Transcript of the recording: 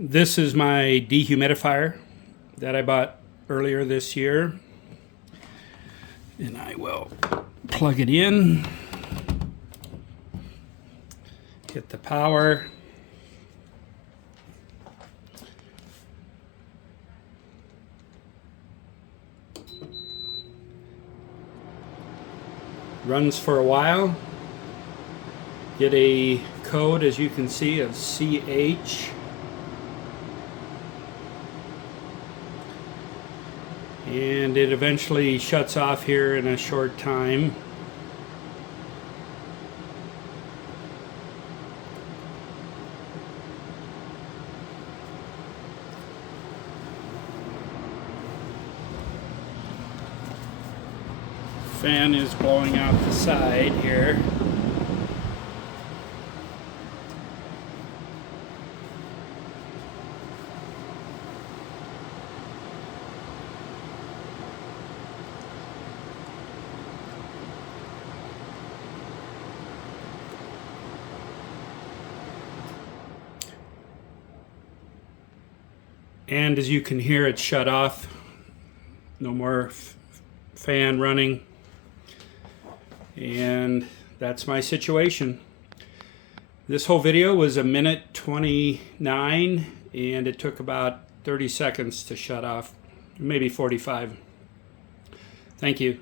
This is my dehumidifier that I bought earlier this year, and I will plug it in, hit the power, runs for a while, get a code, as you can see, of CH. And it eventually shuts off here in a short time. Fan is blowing out the side here. And as you can hear, it's shut off. No more fan running. And that's my situation. This whole video was 1:29, and it took about 30 seconds to shut off, maybe 45. Thank you.